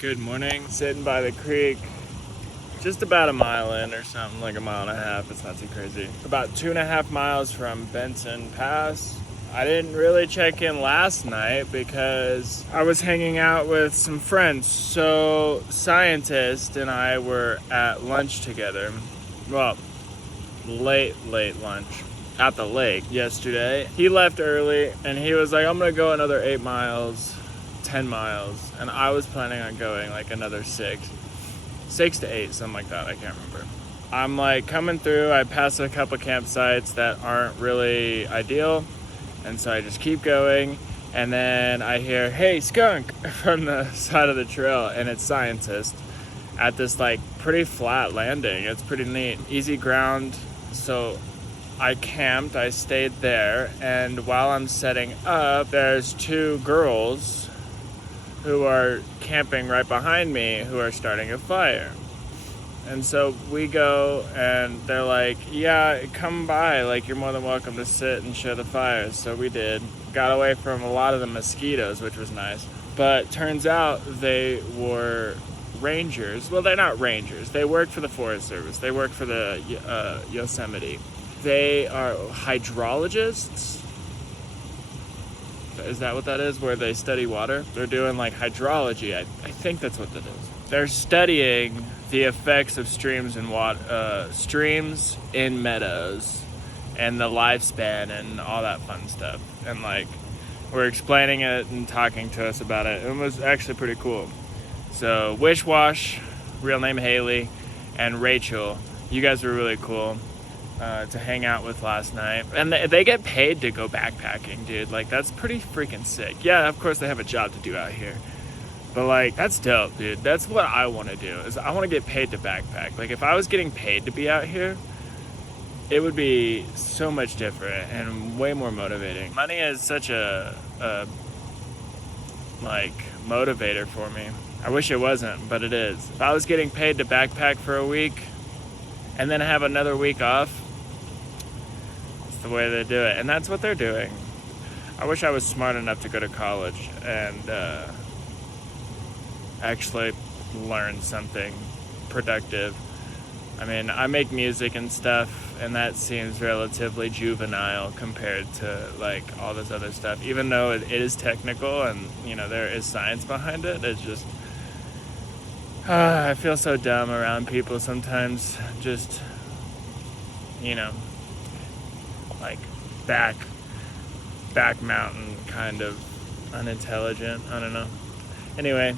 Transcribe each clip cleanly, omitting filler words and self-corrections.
Good morning. Sitting by the creek, just about a mile in or something, like a mile and a half. It's not too crazy. About 2.5 miles from Benson Pass. I didn't really check in last night because I was hanging out with some friends. So Scientist and I were at lunch together. Well, late lunch at the lake yesterday. He left early and he was like, I'm gonna go another 8 miles, 10 miles, and I was planning on going like another 6 to 8, something like that. I can't remember. I'm like coming through, I pass a couple campsites that aren't really ideal, and so I just keep going, and then I hear, hey, skunk, from the side of the trail, and it's Scientist at this like pretty flat landing. It's pretty neat, easy ground. So I camped, I stayed there, and while I'm setting up, there's 2 girls who are camping right behind me who are starting a fire. And so we go and they're like, yeah, come by, like you're more than welcome to sit and share the fire. So we did. Got away from a lot of the mosquitoes, which was nice. But turns out they were rangers. Well, they're not rangers. They work for the Forest Service. They work for the Yosemite. They are hydrologists. Is that what that is, where they study water? They're doing like hydrology. I think that's what that is. They're studying the effects of streams and streams in meadows and the lifespan and all that fun stuff. And like, we're explaining it and talking to us about it. It was actually pretty cool. So Wish Wash, real name Haley, and Rachel, you guys were really cool to hang out with last night. And they get paid to go backpacking, dude. Like, that's pretty freaking sick. Yeah, of course they have a job to do out here, but like, that's dope, dude. That's what I want to do, is I want to get paid to backpack. Like, if I was getting paid to be out here, it would be so much different and way more motivating. Money is such a like motivator for me. I wish it wasn't, but it is. If I was getting paid to backpack for a week and then have another week off, the way they do it, and that's what they're doing. I wish I was smart enough to go to college and actually learn something productive. I mean, I make music and stuff, and that seems relatively juvenile compared to like all this other stuff, even though it is technical and, you know, there is science behind it. It's just I feel so dumb around people sometimes, just, you know, like back mountain kind of unintelligent. I don't know. Anyway,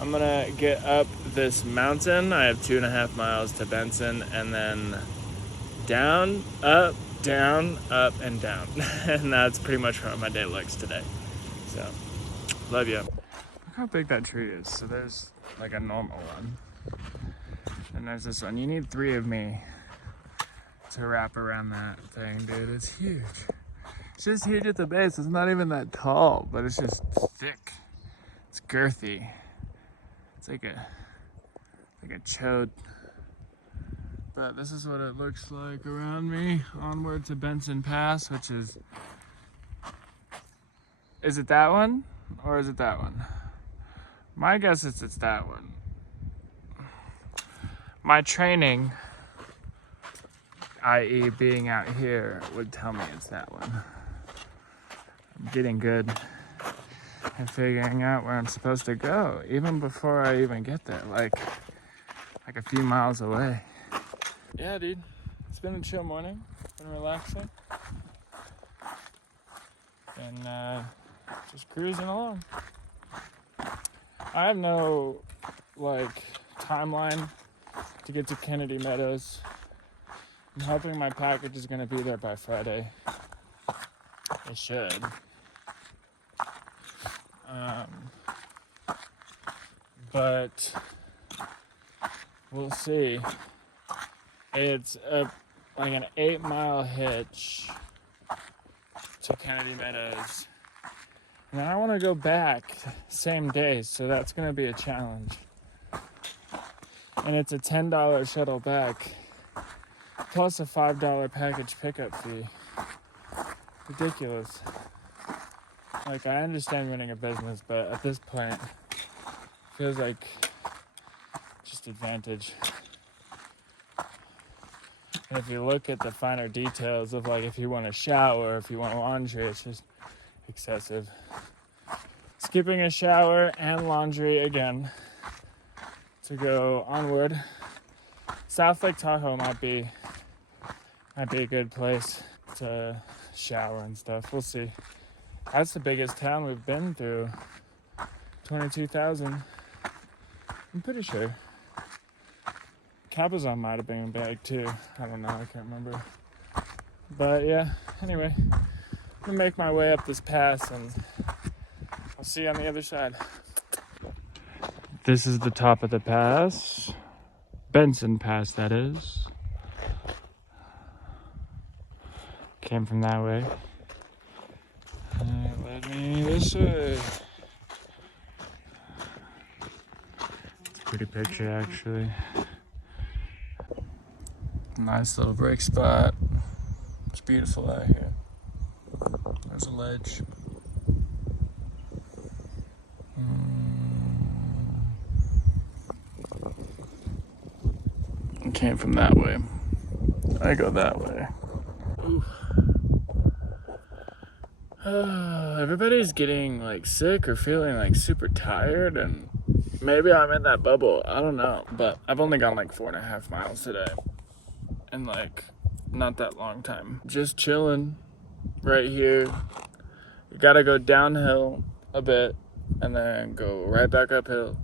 I'm gonna get up this mountain. I have 2.5 miles to Benson, and then down, up, and down. And that's pretty much how my day looks today. So, love you. Look how big that tree is. So there's like a normal one, and there's this one. You need 3 of me to wrap around that thing, dude. It's huge. It's just huge at the base. It's not even that tall, but it's just thick. It's girthy. It's like a chode. But this is what it looks like around me. Onward to Benson Pass, which is it that one or is it that one? My guess is it's that one. My training, i.e. being out here, would tell me it's that one. I'm getting good at figuring out where I'm supposed to go, even before I even get there, like a few miles away. Yeah, dude, it's been a chill morning, been relaxing, and just cruising along. I have no, like, timeline to get to Kennedy Meadows. I'm hoping my package is going to be there by Friday. It should. But we'll see. It's like an 8-mile hitch to Kennedy Meadows. And I want to go back same day, so that's going to be a challenge. And it's a $10 shuttle back, plus a $5 package pickup fee. Ridiculous. Like, I understand running a business, but at this point, feels like just advantage. And if you look at the finer details of like if you want a shower, if you want laundry, it's just excessive. Skipping a shower and laundry again to go onward. South Lake Tahoe might be a good place to shower and stuff. We'll see. That's the biggest town we've been through. 22,000. I'm pretty sure. Cabazon might have been big too. I don't know. I can't remember. But yeah, anyway, I'm gonna make my way up this pass and I'll see you on the other side. This is the top of the pass. Benson Pass, that is. Came from that way. Led me this way. It's a pretty picture, actually. Nice little break spot. It's beautiful out here. There's a ledge. It came from that way. I go that way. Everybody's getting like sick or feeling like super tired, and maybe I'm in that bubble. I don't know, but I've only gone like 4.5 miles today in like not that long time. Just chilling right here. You gotta go downhill a bit and then go right back uphill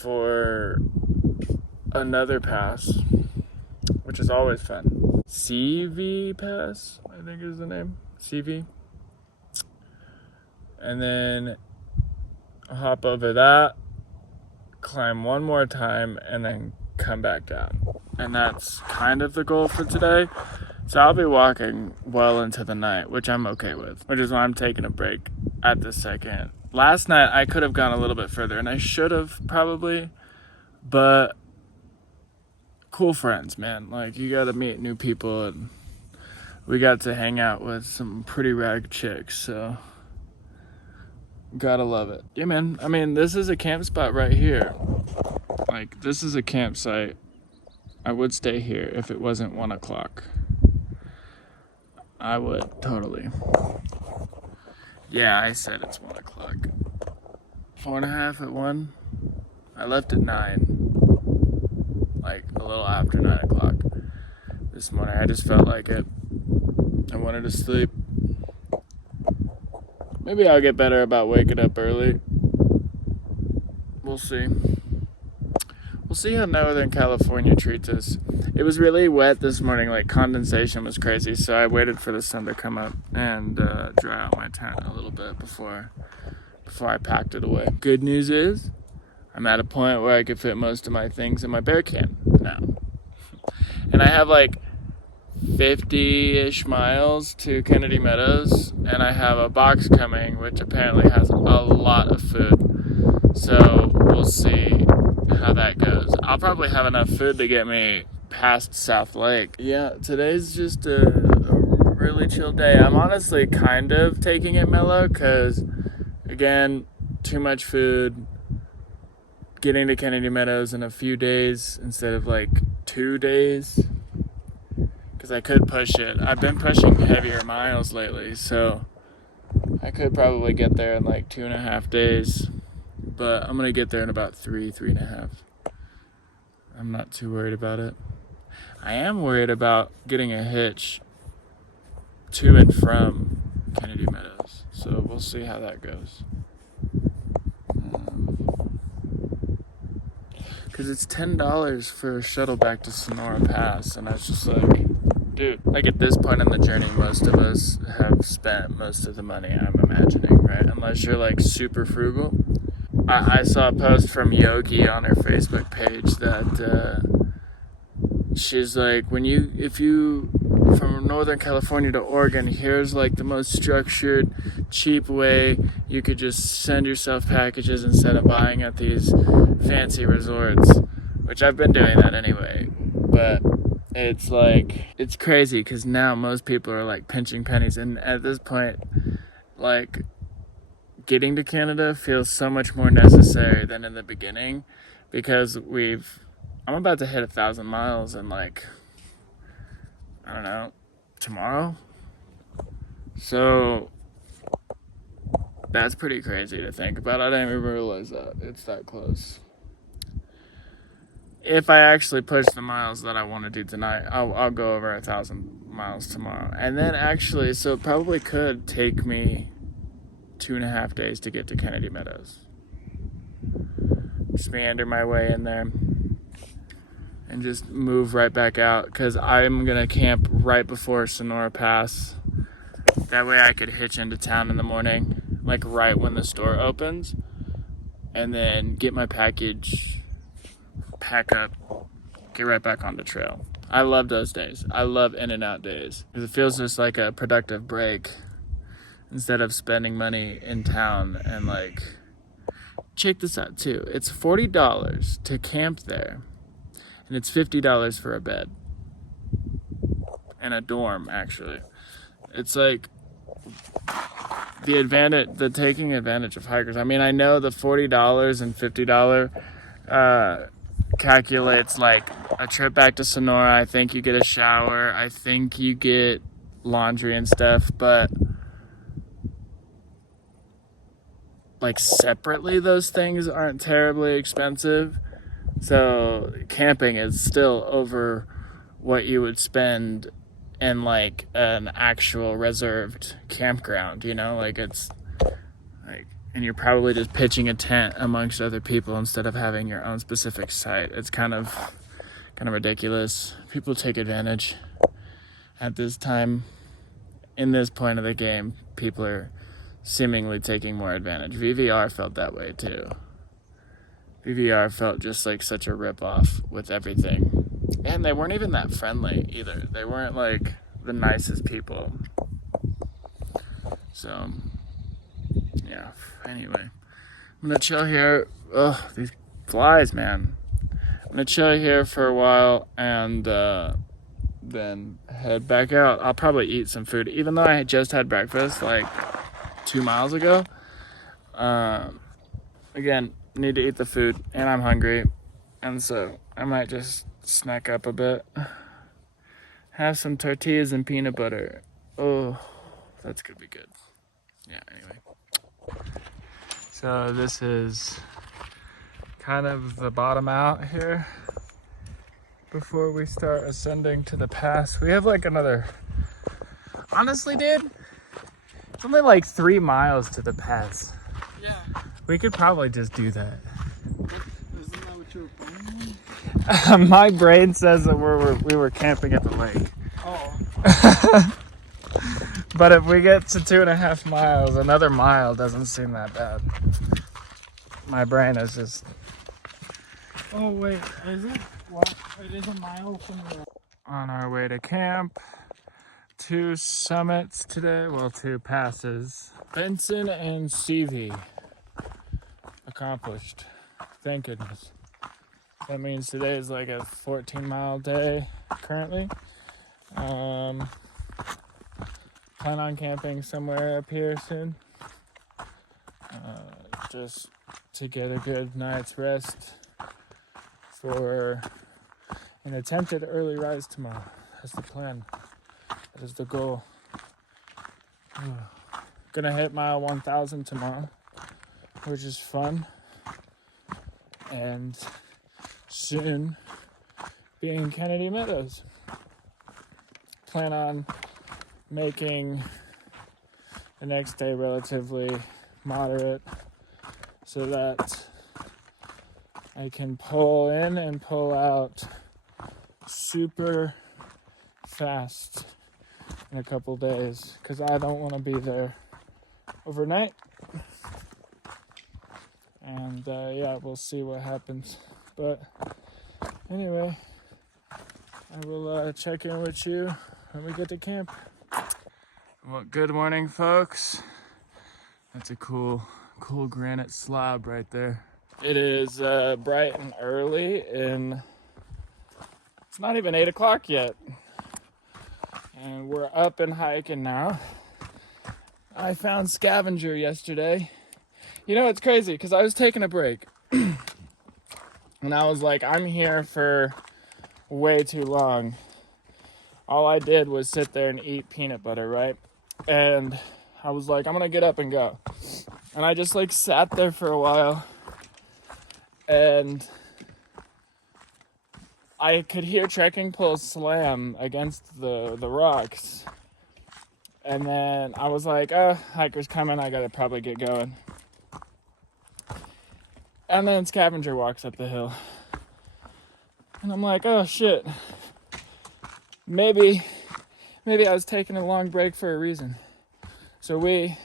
for another pass, which is always fun. CV Pass, I think is the name. CV. And then hop over that, climb one more time, and then come back down. And that's kind of the goal for today. So I'll be walking well into the night, which I'm okay with, which is why I'm taking a break at this second. Last night I could have gone a little bit further, and I should have probably, but cool friends, man. Like, you gotta meet new people, and we got to hang out with some pretty rad chicks, so gotta love it. Yeah, man. I mean, this is a camp spot right here. Like, this is a campsite. I would stay here if it wasn't 1 o'clock. I would, totally. Yeah, I said it's 1 o'clock. 4.5 at 1. I left at 9. Like, a little after 9 o'clock this morning. I just felt like it. I wanted to sleep. Maybe I'll get better about waking up early. We'll see. We'll see how Northern California treats us. It was really wet this morning, like condensation was crazy, so I waited for the sun to come up and dry out my tent a little bit before I packed it away. Good news is, I'm at a point where I could fit most of my things in my bear can now. And I have like 50-ish miles to Kennedy Meadows, and I have a box coming which apparently has a lot of food, so we'll see how that goes. I'll probably have enough food to get me past South Lake. Yeah, today's just a really chill day. I'm honestly kind of taking it mellow because, again, too much food, getting to Kennedy Meadows in a few days instead of like 2 days. Because I could push it. I've been pushing heavier miles lately, so I could probably get there in like 2.5 days. But I'm going to get there in about 3.5. I'm not too worried about it. I am worried about getting a hitch to and from Kennedy Meadows. So we'll see how that goes. Because it's $10 for a shuttle back to Sonora Pass. And I was just like, dude, like at this point in the journey, most of us have spent most of the money, I'm imagining, right? Unless you're like super frugal. I saw a post from Yogi on her Facebook page that she's like, if you from Northern California to Oregon, here's like the most structured, cheap way you could just send yourself packages instead of buying at these fancy resorts, which I've been doing that anyway, but it's like, it's crazy because now most people are like pinching pennies, and at this point, like, getting to Canada feels so much more necessary than in the beginning, because I'm about to hit 1,000 miles in like, I don't know, tomorrow. So that's pretty crazy to think about. I didn't even realize that it's that close. If I actually push the miles that I want to do tonight, I'll go over 1,000 miles tomorrow. And then actually, so it probably could take me 2.5 days to get to Kennedy Meadows. Just meander my way in there and just move right back out, because I'm gonna camp right before Sonora Pass. That way I could hitch into town in the morning, like right when the store opens, and then get my package, pack up, get right back on the trail. I love those days. I love in and out days, because it feels just like a productive break instead of spending money in town. And like, check this out too. It's $40 to camp there, and it's $50 for a bed and a dorm. Actually, it's like the taking advantage of hikers. I mean, I know the $40 and $50 calculates like a trip back to Sonora. I think you get a shower. I think you get laundry and stuff, but like separately, those things aren't terribly expensive. So camping is still over what you would spend in like an actual reserved campground, you know? Like, it's like, and you're probably just pitching a tent amongst other people instead of having your own specific site. It's kind of ridiculous. People take advantage at this time. In this point of the game, people are seemingly taking more advantage. VVR felt that way too. VVR felt just like such a ripoff with everything. And they weren't even that friendly either. They weren't like the nicest people. So, yeah, anyway. I'm gonna chill here. Ugh, these flies, man. I'm gonna chill here for a while and then head back out. I'll probably eat some food, even though I just had breakfast like 2 miles ago. Again, need to eat the food, and I'm hungry, and so I might just snack up a bit. Have some tortillas and peanut butter. Oh, that's gonna be good. Yeah, anyway. So this is kind of the bottom out here before we start ascending to the pass. We have like another, honestly, dude, it's only like 3 miles to the pass. Yeah. We could probably just do that. Isn't that what you were planning on? My brain says that we were camping at the lake. Oh. But if we get to 2.5 miles, another mile doesn't seem that bad. My brain is just... Oh, wait. Is it? What? It is a mile from the... On our way to camp. 2 summits today. Well, 2 passes. Benson and CV. Accomplished. Thank goodness. That means today is like a 14-mile day currently. Plan on camping somewhere up here soon. Just to get a good night's rest for an attempted early rise tomorrow. That's the plan. That is the goal. Gonna hit mile 1,000 tomorrow, which is fun. And soon be in Kennedy Meadows. Plan on making the next day relatively moderate so that I can pull in and pull out super fast in a couple days, because I don't want to be there overnight. And yeah, we'll see what happens. But anyway, I will check in with you when we get to camp. Well, good morning, folks. That's a cool granite slab right there. It is bright and early, and it's not even 8 o'clock yet. And we're up and hiking now. I found scavenger yesterday You know, it's crazy because I was taking a break and I was like, I'm here for way too long. All I did was sit there and eat peanut butter, right? And I was like, I'm gonna get up and go. And I just like sat there for a while and I could hear trekking poles slam against the rocks. And then I was like, oh, hiker's coming, I gotta probably get going. And then Scavenger walks up the hill. And I'm like, oh shit. Maybe I was taking a long break for a reason. So we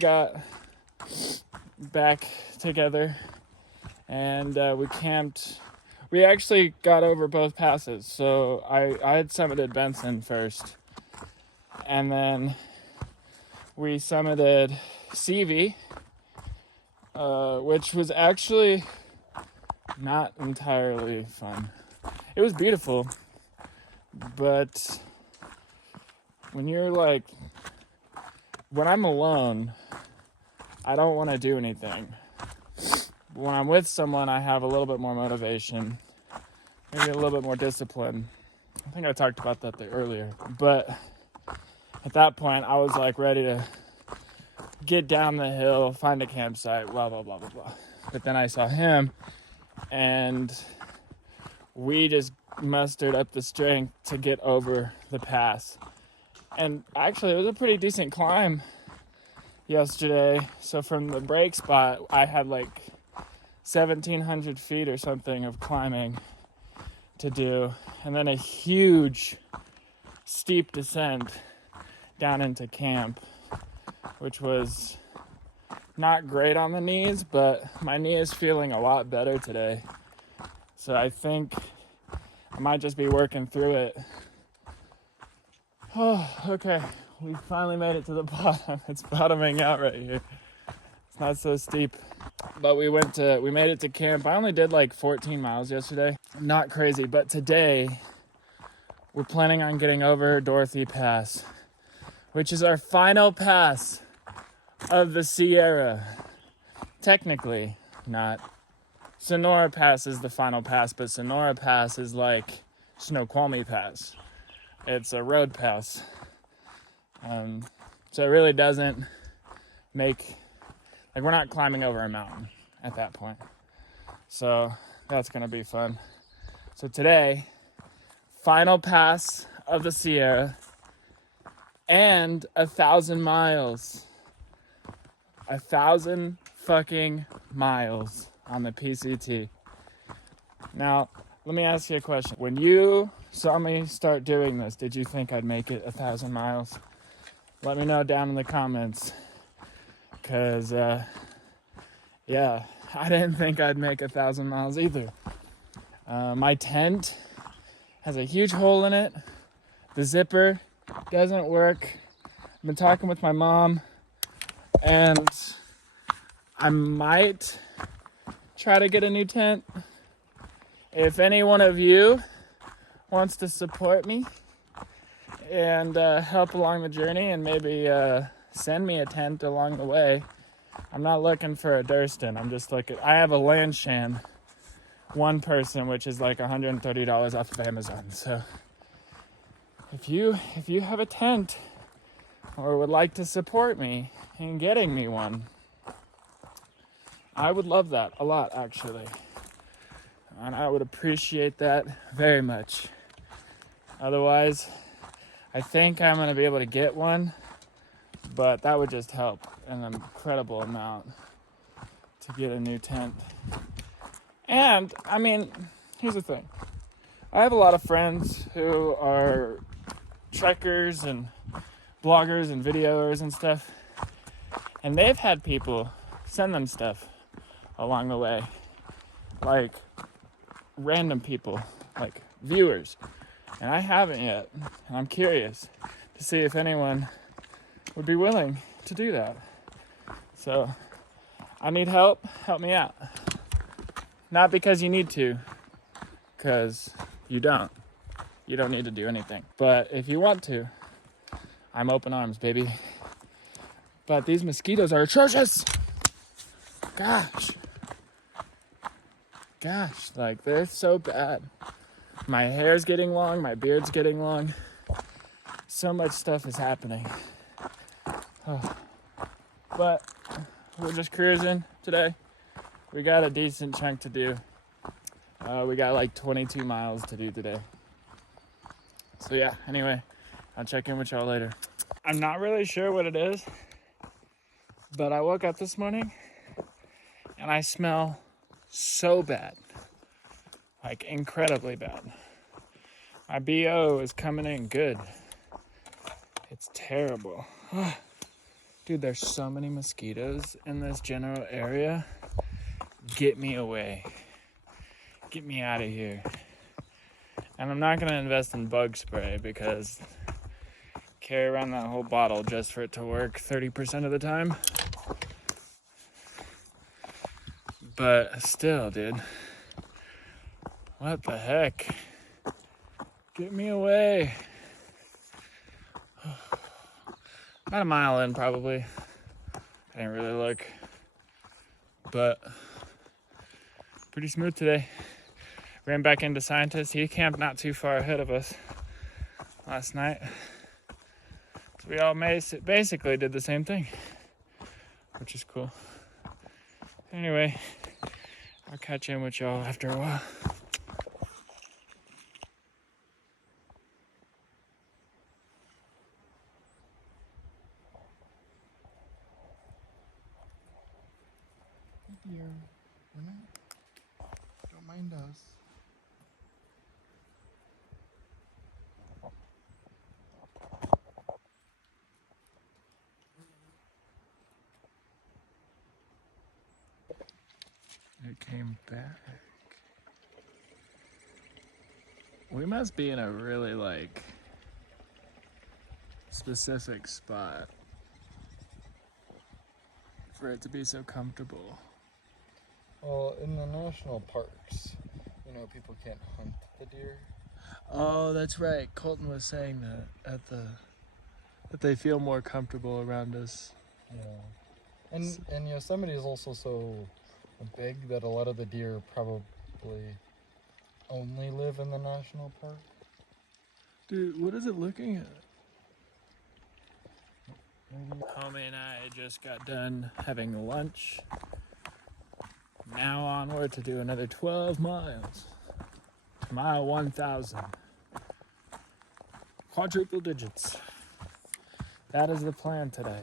got back together and we camped. We actually got over both passes. So I had summited Benson first. And then we summited CV, which was actually not entirely fun. It was beautiful, but when I'm alone, I don't want to do anything. When I'm with someone, I have a little bit more motivation, maybe a little bit more discipline. I think I talked about that earlier, but at that point, I was like ready to get down the hill, find a campsite, blah, blah, blah, blah, blah. But then I saw him, and we just mustered up the strength to get over the pass. And actually, it was a pretty decent climb yesterday. So from the break spot, I had like 1,700 feet or something of climbing to do. And then a huge steep descent down into camp, which was not great on the knees, but my knee is feeling a lot better today. So I think I might just be working through it. Oh, okay. We finally made it to the bottom. It's bottoming out right here. It's not so steep. But we made it to camp. I only did like 14 miles yesterday. Not crazy, but today we're planning on getting over Dorothy Pass, which is our final pass of the Sierra. Technically, not. Sonora Pass is the final pass, but Sonora Pass is like Snoqualmie Pass. It's a road pass. So it really doesn't make, like, we're not climbing over a mountain at that point. So that's gonna be fun. So today, final pass of the Sierra and 1,000 miles. 1,000 fucking miles on the PCT. Now, let me ask you a question. When you saw me start doing this, did you think I'd make it 1,000 miles? Let me know down in the comments. Cause, yeah, I didn't think I'd make 1,000 miles either. My tent has a huge hole in it. The zipper doesn't work. I've been talking with my mom, and I might try to get a new tent. If any one of you wants to support me and help along the journey and maybe send me a tent along the way, I'm not looking for a Durston. I'm just looking. I have a Lanshan, one person, which is like $130 off of Amazon. So if you have a tent or would like to support me in getting me one, I would love that a lot, actually. And I would appreciate that very much. Otherwise, I think I'm going to be able to get one, but that would just help an incredible amount to get a new tent. And, I mean, here's the thing. I have a lot of friends who are trekkers and bloggers and videoers and stuff, and they've had people send them stuff along the way, like random people, like viewers, and I haven't yet, and I'm curious to see if anyone would be willing to do that. So I need help me out. Not because you need to, because you don't need to do anything, but if you want to, I'm open arms, baby. But these mosquitoes are atrocious. Gosh, like they're so bad. My hair's getting long, my beard's getting long. So much stuff is happening. Oh. But we're just cruising today. We got a decent chunk to do. We got like 22 miles to do today. So yeah, anyway, I'll check in with y'all later. I'm not really sure what it is, but I woke up this morning and I smell so bad. Like incredibly bad. My BO is coming in good. It's terrible. Dude, there's so many mosquitoes in this general area. Get me away. Get me out of here. And I'm not gonna invest in bug spray because carry around that whole bottle just for it to work 30% of the time. But still, dude. What the heck? Get me away. About a mile in, probably. I didn't really look. But pretty smooth today. Ran back into Scientist. He camped not too far ahead of us last night. So we all basically did the same thing, which is cool. Anyway, I'll catch in with y'all after a while. Dear, we're not. Don't mind us. It came back. We must be in a really like specific spot for it to be so comfortable. Well, in the national parks, people can't hunt the deer. Oh, that's right. Colton was saying that that they feel more comfortable around us. Yeah. And Yosemite is also so big that a lot of the deer probably only live in the national park. Dude, what is it looking at? Homie and I just got done having lunch. Now onward to do another 12 miles. To mile 1,000. Quadruple digits. That is the plan today.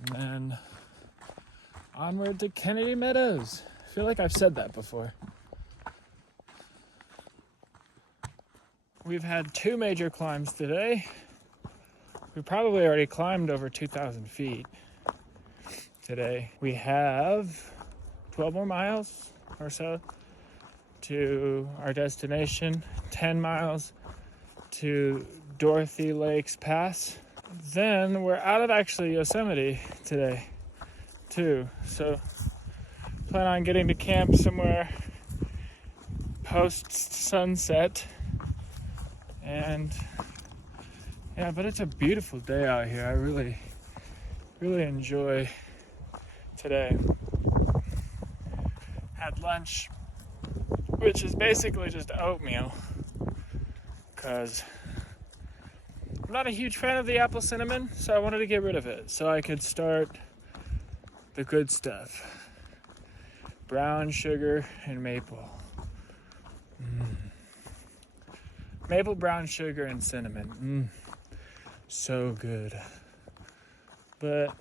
And then onward to Kennedy Meadows. I feel like I've said that before. We've had 2 major climbs today. We probably already climbed over 2,000 feet today. We have 12 more miles or so to our destination, 10 miles to Dorothy Lakes Pass. Then we're out of actually Yosemite today too. So plan on getting to camp somewhere post sunset. And yeah, but it's a beautiful day out here. I really enjoy today. Had lunch, which is basically just oatmeal, because I'm not a huge fan of the apple cinnamon, so I wanted to get rid of it so I could start the good stuff. Brown sugar and maple. Maple, brown sugar, and cinnamon. So good. But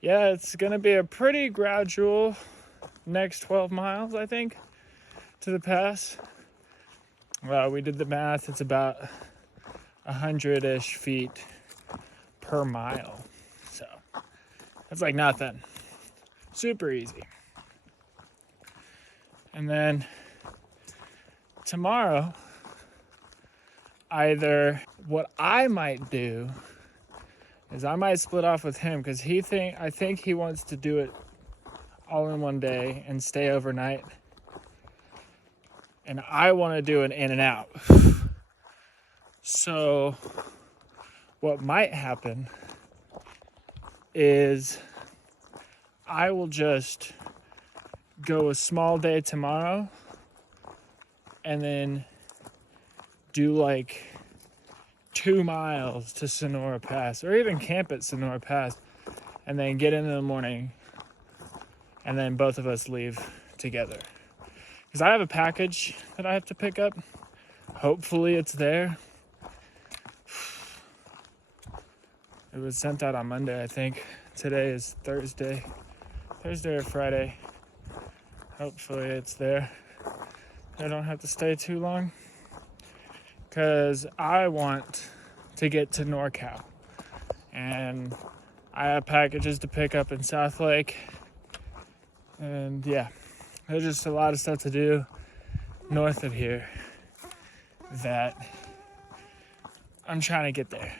yeah, it's gonna be a pretty gradual next 12 miles, I think, to the pass. Well, we did the math. It's about 100-ish feet per mile. So that's like nothing. Super easy. And then tomorrow, either what I might do is I might split off with him, because I think he wants to do it all in one day and stay overnight. And I want to do an in and out. So what might happen is I will just go a small day tomorrow and then do like 2 miles to Sonora Pass, or even camp at Sonora Pass, and then get in the morning, and then both of us leave together. Because I have a package that I have to pick up. Hopefully it's there. It was sent out on Monday, I think. Today is Thursday or Friday. Hopefully it's there. I don't have to stay too long, because I want to get to NorCal, and I have packages to pick up in South Lake, and yeah, there's just a lot of stuff to do north of here that I'm trying to get there.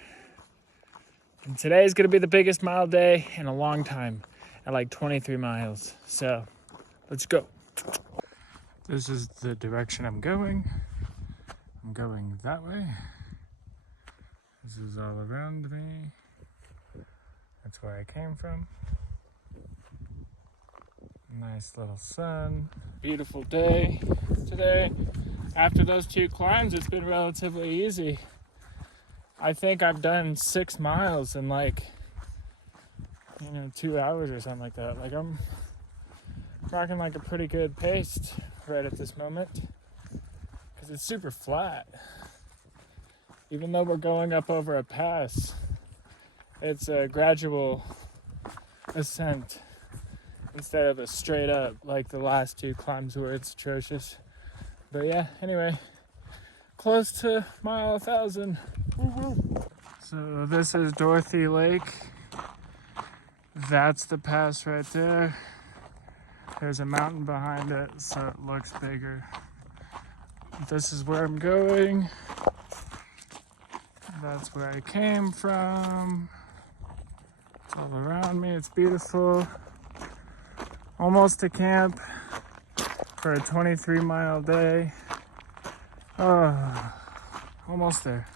And today is going to be the biggest mile day in a long time, at like 23 miles. So let's go. This is the direction I'm going. I'm going that way. This is all around me. That's where I came from. Nice little sun. Beautiful day today. After those 2 climbs, it's been relatively easy. I think I've done 6 miles in like, 2 hours or something like that. Like, I'm rocking like a pretty good pace right at this moment, because it's super flat. Even though we're going up over a pass, it's a gradual ascent instead of a straight up like the last 2 climbs where it's atrocious. But yeah, anyway, close to mile 1,000. Woo-woo. So this is Dorothy Lake. That's the pass right there. There's a mountain behind it, so it looks bigger. This is where I'm going. That's where I came from. It's all around me. It's beautiful. Almost to camp for a 23-mile day. Oh, almost there.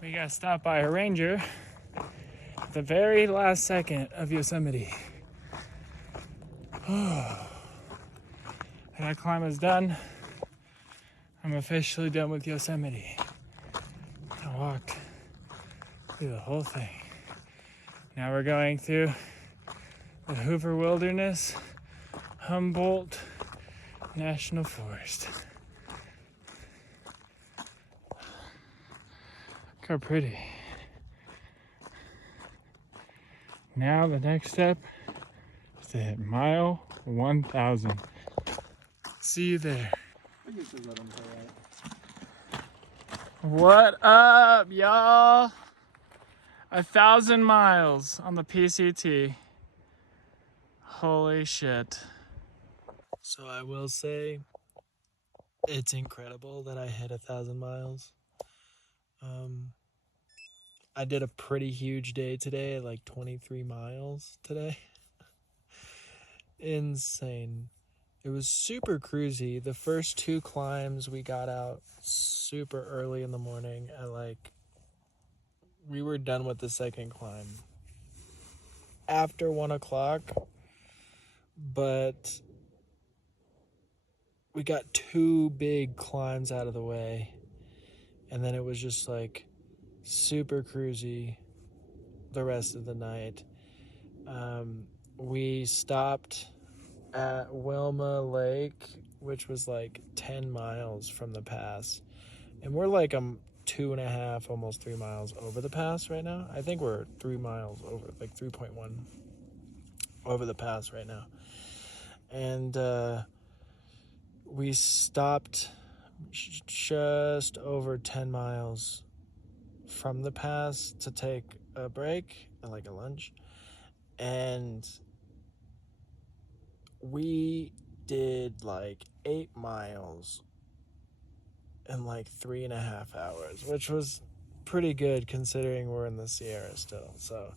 We got stopped by a ranger at the very last second of Yosemite. That climb is done. I'm officially done with Yosemite. I walked through the whole thing. Now we're going through the Hoover Wilderness, Humboldt National Forest. Look how pretty. Now the next step is to hit mile 1,000. See you there. What up, y'all? 1,000 miles on the PCT. Holy shit. So I will say, it's incredible that I hit 1,000 miles. I did a pretty huge day today, like 23 miles today. Insane. It was super cruisy. The first 2 climbs, we got out super early in the morning, and we were done with the second climb after 1 o'clock, but we got 2 big climbs out of the way, and then it was just like super cruisy the rest of the night. We stopped at Wilma Lake, which was like 10 miles from the pass, and we're like 2.5, almost 3 miles over the pass right now. I think we're 3 miles over, like 3.1 over the pass right now. And we stopped just over 10 miles from the pass to take a break, like a lunch, and we did like 8 miles in like 3.5 hours, which was pretty good considering we're in the Sierra still. So,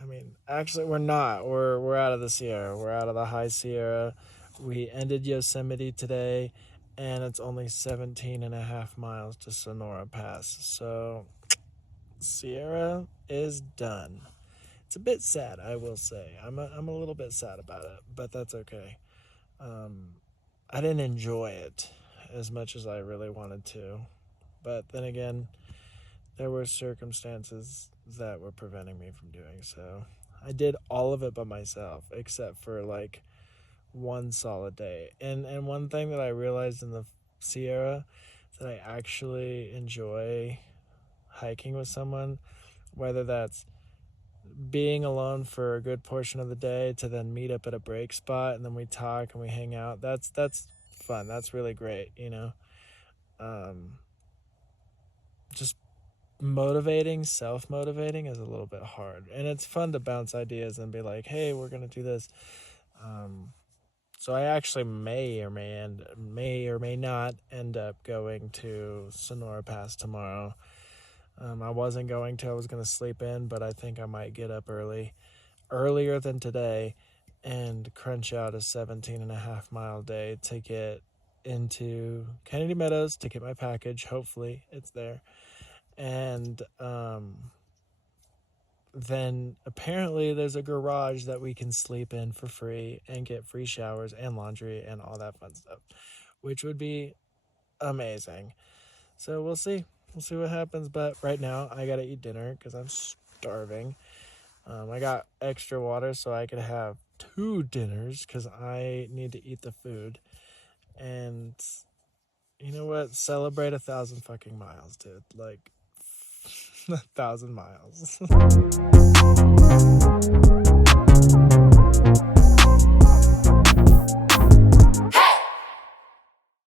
I mean, actually we're not. We're out of the Sierra. We're out of the high Sierra. We ended Yosemite today, and it's only 17.5 miles to Sonora Pass. So, Sierra is done. It's a bit sad, I will say. I'm a little bit sad about it, but that's okay. I didn't enjoy it as much as I really wanted to, but then again, there were circumstances that were preventing me from doing so. I did all of it by myself, except for like one solid day. And one thing that I realized in the Sierra is that I actually enjoy hiking with someone, whether that's being alone for a good portion of the day to then meet up at a break spot and then we talk and we hang out. That's fun. That's really great, you know. Just motivating, self-motivating is a little bit hard. And it's fun to bounce ideas and be like, "Hey, we're going to do this." So I actually may or may not end up going to Sonora Pass tomorrow. I wasn't going to. I was going to sleep in, but I think I might get up earlier than today, and crunch out a 17.5 mile day to get into Kennedy Meadows to get my package. Hopefully it's there. And then apparently there's a garage that we can sleep in for free and get free showers and laundry and all that fun stuff, which would be amazing. So we'll see. We'll see what happens. But right now I got to eat dinner because I'm starving. I got extra water so I could have 2 dinners because I need to eat the food. And you know what? Celebrate 1,000 fucking miles, dude. Like 1,000 miles.